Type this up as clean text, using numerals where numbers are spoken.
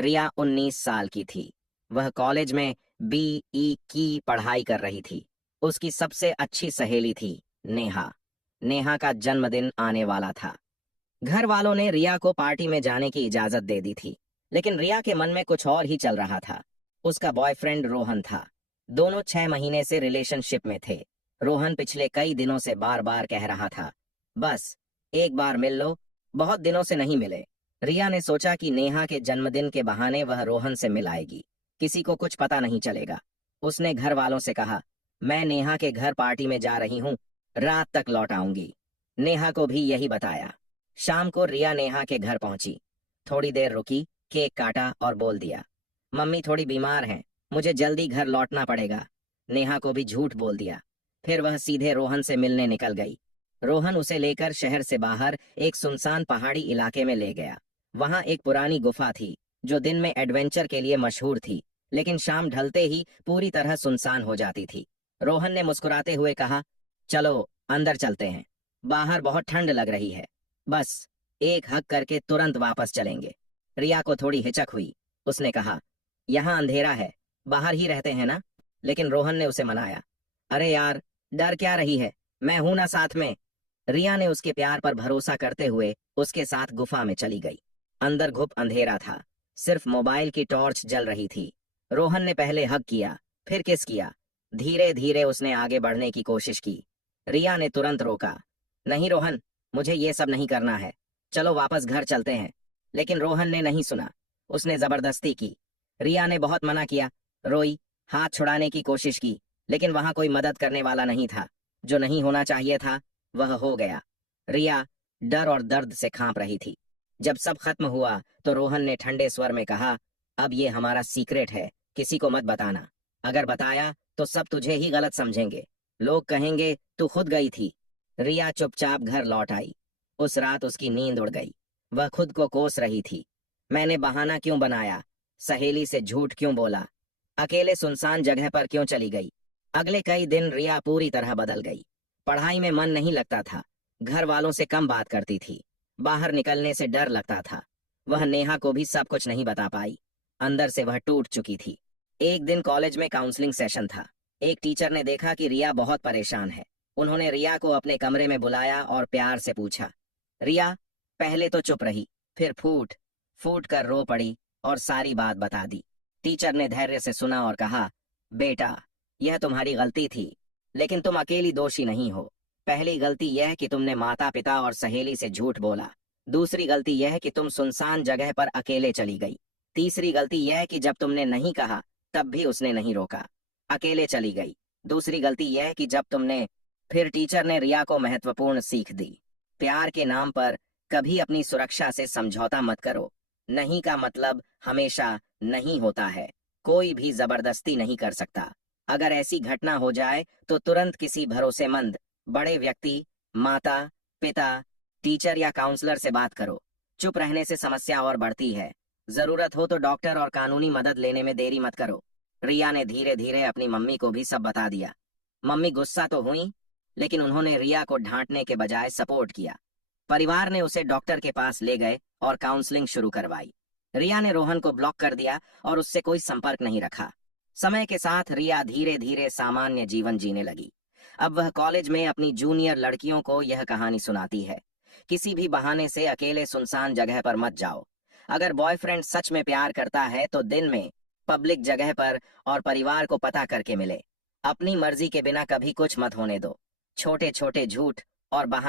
रिया 19 साल की थी। वह कॉलेज में बीई की पढ़ाई कर रही थी। उसकी सबसे अच्छी सहेली थी नेहा। नेहा का जन्मदिन आने वाला था। घर वालों ने रिया को पार्टी में जाने की इजाजत दे दी थी, लेकिन रिया के मन में कुछ और ही चल रहा था। उसका बॉयफ्रेंड रोहन था। दोनों 6 महीने से रिलेशनशिप में थे। रोहन पिछले कई दिनों से बार बार कह रहा था, बस एक बार मिल लो, बहुत दिनों से नहीं मिले। रिया ने सोचा कि नेहा के जन्मदिन के बहाने वह रोहन से मिल आएगी। किसी को कुछ पता नहीं चलेगा। उसने घर वालों से कहा, मैं नेहा के घर पार्टी में जा रही हूँ, रात तक लौट आऊंगी। नेहा को भी यही बताया। शाम को रिया नेहा के घर पहुंची। थोड़ी देर रुकी, केक काटा और बोल दिया, मम्मी थोड़ी बीमार हैं, मुझे जल्दी घर लौटना पड़ेगा। नेहा को भी झूठ बोल दिया। फिर वह सीधे रोहन से मिलने निकल गई। रोहन उसे लेकर शहर से बाहर एक सुनसान पहाड़ी इलाके में ले गया। वहां एक पुरानी गुफा थी, जो दिन में एडवेंचर के लिए मशहूर थी, लेकिन शाम ढलते ही पूरी तरह सुनसान हो जाती थी। रोहन ने मुस्कुराते हुए कहा, चलो अंदर चलते हैं, बाहर बहुत ठंड लग रही है। बस एक हक करके तुरंत वापस चलेंगे। रिया को थोड़ी हिचक हुई। उसने कहा, यहाँ अंधेरा है, बाहर ही रहते हैं ना। लेकिन रोहन ने उसे मनाया, अरे यार, डर क्या रही है, मैं हूं ना साथ में। रिया ने उसके प्यार पर भरोसा करते हुए उसके साथ गुफा में चली गई। अंदर घुप अंधेरा था, सिर्फ मोबाइल की टॉर्च जल रही थी। रोहन ने पहले हग किया, फिर किस किया। धीरे धीरे उसने आगे बढ़ने की कोशिश की। रिया ने तुरंत रोका, नहीं रोहन, मुझे ये सब नहीं करना है, चलो वापस घर चलते हैं। लेकिन रोहन ने नहीं सुना। उसने जबरदस्ती की। रिया ने बहुत मना किया, रोई, हाथ छुड़ाने की कोशिश की, लेकिन वहां कोई मदद करने वाला नहीं था। जो नहीं होना चाहिए था वह हो गया। रिया डर और दर्द से कांप रही थी। जब सब खत्म हुआ तो रोहन ने ठंडे स्वर में कहा, अब ये हमारा सीक्रेट है, किसी को मत बताना। अगर बताया तो सब तुझे ही गलत समझेंगे, लोग कहेंगे तू खुद गई थी। रिया चुपचाप घर लौट आई। उस रात उसकी नींद उड़ गई। वह खुद को कोस रही थी, मैंने बहाना क्यों बनाया, सहेली से झूठ क्यों बोला, अकेले सुनसान जगह पर क्यों चली गई। अगले कई दिन रिया पूरी तरह बदल गई। पढ़ाई में मन नहीं लगता था, घर वालों से कम बात करती थी, बाहर निकलने से डर लगता था। वह नेहा को भी सब कुछ नहीं बता पाई। अंदर से वह टूट चुकी थी। एक दिन कॉलेज में काउंसलिंग सेशन था। एक टीचर ने देखा कि रिया बहुत परेशान है। उन्होंने रिया को अपने कमरे में बुलाया और प्यार से पूछा, रिया, पहले तो चुप रही, फिर फूट फूट कर रो पड़ी और सारी बात बता दी। टीचर ने धैर्य से सुना और कहा, बेटा, यह तुम्हारी गलती थी, लेकिन तुम अकेली दोषी नहीं हो। पहली गलती यह कि तुमने माता पिता और सहेली से झूठ बोला। दूसरी गलती यह कि तुम सुनसान जगह पर अकेले चली गई। तीसरी गलती यह कि जब तुमने नहीं कहा तब भी उसने नहीं रोका, अकेले चली गई। दूसरी गलती यह कि जब तुमने फिर टीचर ने रिया को महत्वपूर्ण सीख दी, प्यार के नाम पर कभी अपनी सुरक्षा से समझौता मत करो। नहीं का मतलब हमेशा नहीं होता है। कोई भी जबरदस्ती नहीं कर सकता। अगर ऐसी घटना हो जाए तो तुरंत किसी भरोसेमंद बड़े व्यक्ति, माता पिता, टीचर या काउंसलर से बात करो। चुप रहने से समस्या और बढ़ती है। जरूरत हो तो डॉक्टर और कानूनी मदद लेने में देरी मत करो। रिया ने धीरे धीरे अपनी मम्मी को भी सब बता दिया। मम्मी गुस्सा तो हुई, लेकिन उन्होंने रिया को डांटने के बजाय सपोर्ट किया। परिवार ने उसे डॉक्टर के पास ले गए और काउंसलिंग शुरू करवाई। रिया ने रोहन को ब्लॉक कर दिया और उससे कोई संपर्क नहीं रखा। समय के साथ रिया धीरे धीरे सामान्य जीवन जीने लगी। अब वह कॉलेज में अपनी जूनियर लड़कियों को यह कहानी सुनाती है, किसी भी बहाने से अकेले सुनसान जगह पर मत जाओ। अगर बॉयफ्रेंड सच में प्यार करता है तो दिन में, पब्लिक जगह पर और परिवार को पता करके मिले। अपनी मर्जी के बिना कभी कुछ मत होने दो। छोटे छोटे झूठ और बहाने